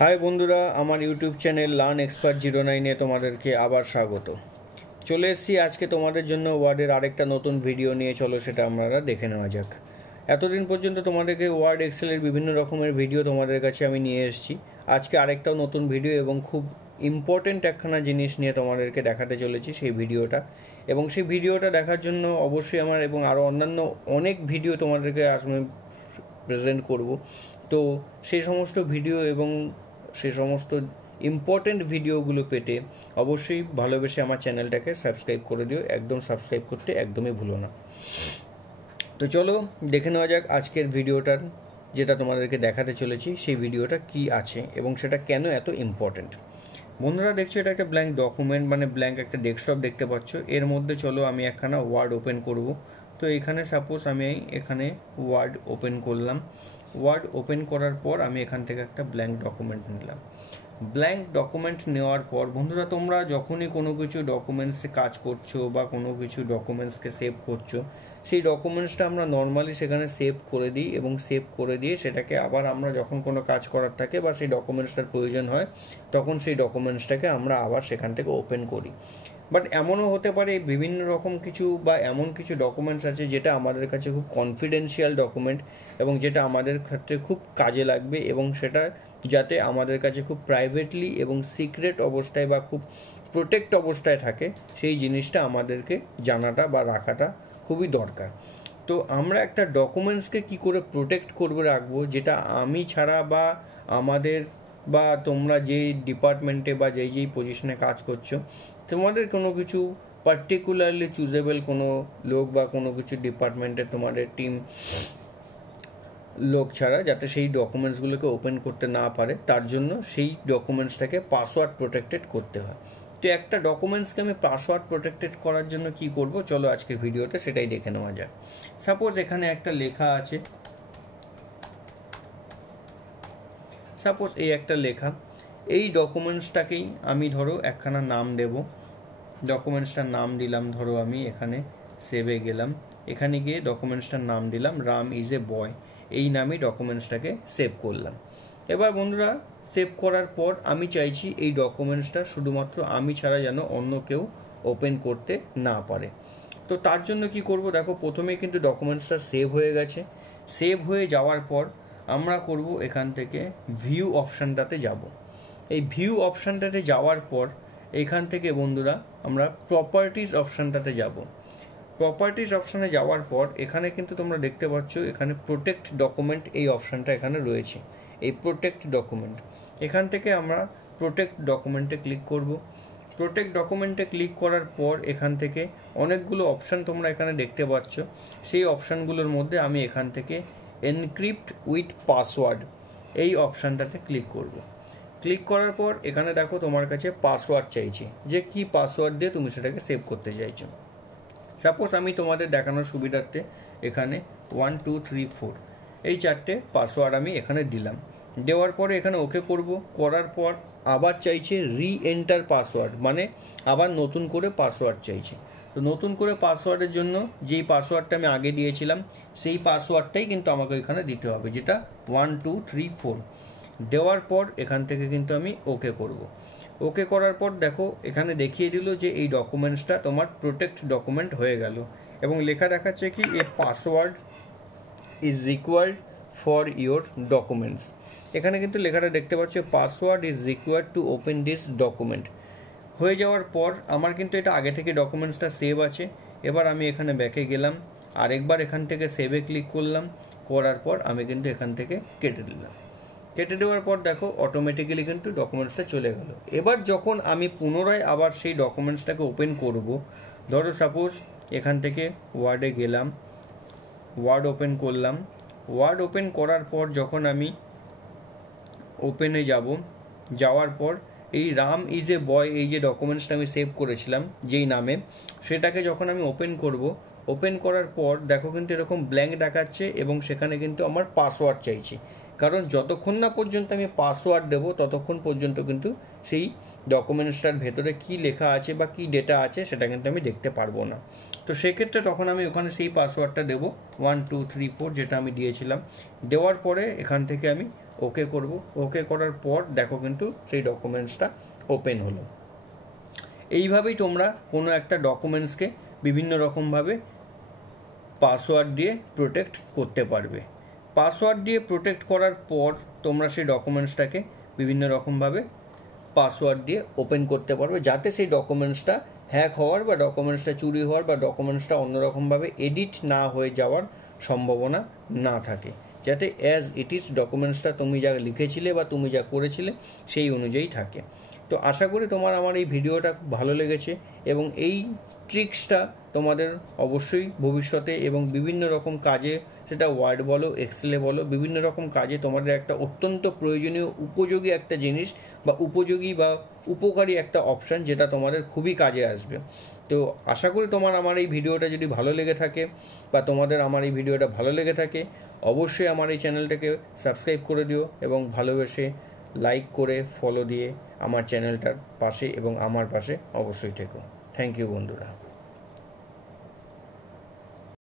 High বন্ধুরা, আমার YouTube channel learn expert 09-এ তোমাদেরকে আবার স্বাগত। চলে এসেছি আজকে তোমাদের জন্য ওয়ার্ডের আরেকটা নতুন ভিডিও নিয়ে। চলো সেটা আমরা দেখে নেওয়া যাক। এতদিন পর্যন্ত তোমাদেরকে ওয়ার্ড এক্সেলের বিভিন্ন রকমের ভিডিও তোমাদের কাছে আমি নিয়ে এসেছি। আজকে আরেকটাও নতুন ভিডিও এবং খুব ইম্পর্টেন্ট একখানা জিনিস নিয়ে তোমাদেরকে দেখাতে চলেছি সেই ভিডিওটা। এবং সেই ভিডিওটা দেখার জন্য অবশ্যই আমার এবং আরও অন্যান্য অনেক ভিডিও তোমাদেরকে আমি প্রেজেন্ট করব। তো সেই সমস্ত ভিডিও এবং সেই সমস্ত ইম্পর্টেন্ট ভিডিওগুলো পেতে অবশ্যই ভালোবেসে আমার চ্যানেলটাকে সাবস্ক্রাইব করে দিও। একদম সাবস্ক্রাইব করতে একদমই ভুলো না। তো চলো দেখে নেওয়া যাক আজকের ভিডিওটার, যেটা তোমাদেরকে দেখাতে চলেছি সেই ভিডিওটা কি আছে এবং সেটা কেন এত ইম্পর্টেন্ট। বন্ধুরা দেখছো, এটা একটা ব্ল্যাঙ্ক ডকুমেন্ট, মানে ব্ল্যাঙ্ক একটা ডেস্কটপ দেখতে পাচ্ছ। এর মধ্যে চলো আমি একখানা ওয়ার্ড ওপেন করব। তো এখানে সাপোজ আমি এখানে ওয়ার্ড ওপেন করলাম। ওয়ার্ড ওপেন করার পর আমি এখান থেকে একটা ব্ল্যাঙ্ক ডকুমেন্ট নিলাম। ব্ল্যাঙ্ক ডকুমেন্ট নেওয়ার পর বন্ধুরা, তোমরা যখনই কোনো কিছু ডকুমেন্টসে কাজ করছো বা কোনো কিছু ডকুমেন্টসকে সেভ করছো, সেই ডকুমেন্টসটা আমরা নর্মালি সেখানে সেভ করে দিই এবং সেভ করে দিয়ে সেটাকে আবার আমরা যখন কোনো কাজ করার থাকে বা সেই ডকুমেন্টসটার প্রয়োজন হয় তখন সেই ডকুমেন্টসটাকে আমরা আবার সেখান থেকে ওপেন করি। বাট এমনও হতে পারে বিভিন্ন রকম কিছু বা এমন কিছু ডকুমেন্টস আছে যেটা আমাদের কাছে খুব কনফিডেন্সিয়াল ডকুমেন্ট এবং যেটা আমাদের ক্ষেত্রে খুব কাজে লাগবে এবং সেটা যাতে আমাদের কাছে খুব প্রাইভেটলি এবং সিক্রেট অবস্থায় বা খুব প্রোটেক্ট অবস্থায় থাকে, সেই জিনিসটা আমাদেরকে জানাটা বা রাখাটা খুবই দরকার। তো আমরা একটা ডকুমেন্টসকে কি করে প্রোটেক্ট করবে রাখবো, যেটা আমি ছাড়া বা আমাদের বা তোমরা যেই ডিপার্টমেন্টে বা যেই পজিশনে কাজ করছো, তোমাদের কোনো কিছু পার্টিকুলারলি চুজেবল কোনো লোক বা কোনো কিছু ডিপার্টমেন্টে তোমাদের টিম লোক ছাড়া যাতে সেই ডকুমেন্টসগুলোকে ওপেন করতে না পারে, তার জন্য সেই ডকুমেন্টসটাকে পাসওয়ার্ড প্রোটেক্টেড করতে হয়। তো একটা ডকুমেন্টসকে আমি পাসওয়ার্ড প্রোটেক্টেড করার জন্য কি করব, চলো আজকের ভিডিওতে সেটাই দেখে নেওয়া যাক। সাপোজ এখানে একটা লেখা আছে, সাপোজ এই একটা লেখা, এই ডকুমেন্টসটাকেই আমি ধরো একখানা নাম দেব। ডকুমেন্টসটার নাম দিলাম, ধরো আমি এখানে সেভে গেলাম, এখানে গিয়ে ডকুমেন্টসটার নাম দিলাম রাম ইজ এ বয়। এই নামে ডকুমেন্টসটাকে সেভ করলাম। এবার বন্ধুরা, সেভ করার পর আমি চাইছি এই ডকুমেন্টসটা শুধুমাত্র আমি ছাড়া যেন অন্য কেউ ওপেন করতে না পারে। তো তার জন্য কি করব, দেখো প্রথমে কিন্তু ডকুমেন্টসটা সেভ হয়ে গেছে। সেভ হয়ে যাওয়ার পর আমরা করব এখান থেকে ভিউ অপশানটাতে যাব। এই ভিউ অপশানটাতে যাওয়ার পর এখান থেকে বন্ধুরা আমরা প্রপার্টিজ অপশানটাতে যাব। প্রপার্টিজ অপশানে যাওয়ার পর এখানে কিন্তু তোমরা দেখতে পাচ্ছ এখানে প্রোটেক্ট ডকুমেন্ট এই অপশানটা এখানে রয়েছে, এই প্রোটেক্ট ডকুমেন্ট। এখান থেকে আমরা প্রোটেক্ট ডকুমেন্টে ক্লিক করব। প্রোটেক্ট ডকুমেন্টে ক্লিক করার পর এখান থেকে অনেকগুলো অপশান তোমরা এখানে দেখতে পাচ্ছ। সেই অপশানগুলোর মধ্যে আমি এখান থেকে এনক্রিপ্ট উইথ পাসওয়ার্ড এই অপশানটাতে ক্লিক করব। ক্লিক করার পর এখানে দেখো তোমার কাছে পাসওয়ার্ড চাইছে, যে কি পাসওয়ার্ড দিয়ে তুমি সেটাকে সেভ করতে চাইছো। সাপোজ আমি তোমাদের দেখানোর সুবিধার্থে এখানে 1 2 3 4 এই চারটে পাসওয়ার্ড আমি এখানে দিলাম। দেওয়ার পরে এখানে ওকে করব। করার পর আবার চাইছে রি এন্টার পাসওয়ার্ড, মানে আবার নতুন করে পাসওয়ার্ড চাইছে। তো নতুন করে পাসওয়ার্ডের জন্য যেই পাসওয়ার্ডটা আমি আগে দিয়েছিলাম সেই পাসওয়ার্ডটাই কিন্তু আমাকে এখানে দিতে হবে, যেটা 1 2 3 4। দেওয়ার পর এখান থেকে কিন্তু আমি ওকে করব। ওকে করার পর দেখো এখানে দেখিয়ে দিল যে এই ডকুমেন্টসটা তোমার প্রোটেক্ট ডকুমেন্ট হয়ে গেল এবং লেখা দেখাচ্ছে কি a password is required for your documents. এখানে কিন্তু লেখাটা দেখতে পাচ্ছ, password is required to open this document. হয়ে যাওয়ার পর আমার কিন্তু এটা আগে থেকে ডকুমেন্টসটা সেভ আছে। এবার আমি এখানে ব্যাকে গেলাম, আরেকবার এখান থেকে সেভে ক্লিক করলাম। করার পর আমি কিন্তু এখান থেকে কেটে দিলাম। কেটে দেওয়ার পর দেখো অটোমেটিক্যালি কিন্তু ডকুমেন্টসটা চলে গেল। এবার যখন আমি পুনরায় আবার সেই ডকুমেন্টসটাকে ওপেন করব, ধরো সাপোজ এখান থেকে ওয়ার্ডে গেলাম, ওয়ার্ড ওপেন করলাম। ওয়ার্ড ওপেন করার পর যখন আমি ওপেনে যাব, যাওয়ার পর এই রাম ইজ এ বয় এই যে ডকুমেন্টসটা আমি সেভ করেছিলাম যেই নামে, সেটাকে যখন আমি ওপেন করব, ওপেন করার পর দেখো কিন্তু এরকম ব্ল্যাঙ্ক দেখাচ্ছে এবং সেখানে কিন্তু আমার পাসওয়ার্ড চাইছে, কারণ যতক্ষণ না পর্যন্ত আমি পাসওয়ার্ড দেবো ততক্ষণ পর্যন্ত কিন্তু সেই ডকুমেন্টসটার ভেতরে কী লেখা আছে বা কী ডেটা আছে সেটা কিন্তু আমি দেখতে পারবো না। তো সেক্ষেত্রে তখন আমি ওখানে সেই পাসওয়ার্ডটা দেবো 1 2 3 4 যেটা আমি দিয়েছিলাম। দেওয়ার পরে এখান থেকে আমি ওকে করব। ওকে করার পর দেখো কিন্তু সেই ডকুমেন্টসটা ওপেন হলো। এইভাবেই তোমরা কোনো একটা ডকুমেন্টসকে বিভিন্ন রকমভাবে পাসওয়ার্ড দিয়ে প্রোটেক্ট করতে পারবে। পাসওয়ার্ড দিয়ে প্রোটেক্ট করার পর তোমরা সেই ডকুমেন্টসটাকে বিভিন্ন রকমভাবে পাসওয়ার্ড দিয়ে ওপেন করতে পারবে, যাতে সেই ডকুমেন্টসটা হ্যাক হওয়ার বা ডকুমেন্টসটা চুরি হওয়ার বা ডকুমেন্টসটা অন্যরকমভাবে এডিট না হয়ে যাওয়ার সম্ভাবনা না থাকে, যাতে অ্যাজ ইট ইজ ডকুমেন্টসটা তুমি যা লিখেছিলে বা তুমি যা করেছিলে সেই অনুযায়ী থাকে। তো আশা করি তোমার আমার এই ভিডিওটা খুব ভালো লেগেছে এবং এই ট্রিক্সটা তোমাদের অবশ্যই ভবিষ্যতে এবং বিভিন্ন রকম কাজে, সেটা ওয়ার্ড বলো, এক্সেলে বলো, বিভিন্ন রকম কাজে তোমাদের একটা অত্যন্ত প্রয়োজনীয় উপযোগী একটা জিনিস বা উপযোগী বা উপকারী একটা অপশান, যেটা তোমাদের খুবই কাজে আসবে। তো আশা করি তোমার আমার এই ভিডিওটা যদি ভালো লেগে থাকে বা তোমাদের আমার এই ভিডিওটা ভালো লেগে থাকে, অবশ্যই আমার এই চ্যানেলটাকে সাবস্ক্রাইব করে দিও এবং ভালোবেসে লাইক করে ফলো দিয়ে আমার চ্যানেলটার পাশে এবং আমার পাশে অবশ্যই থেকো। থ্যাংক ইউ বন্ধুরা।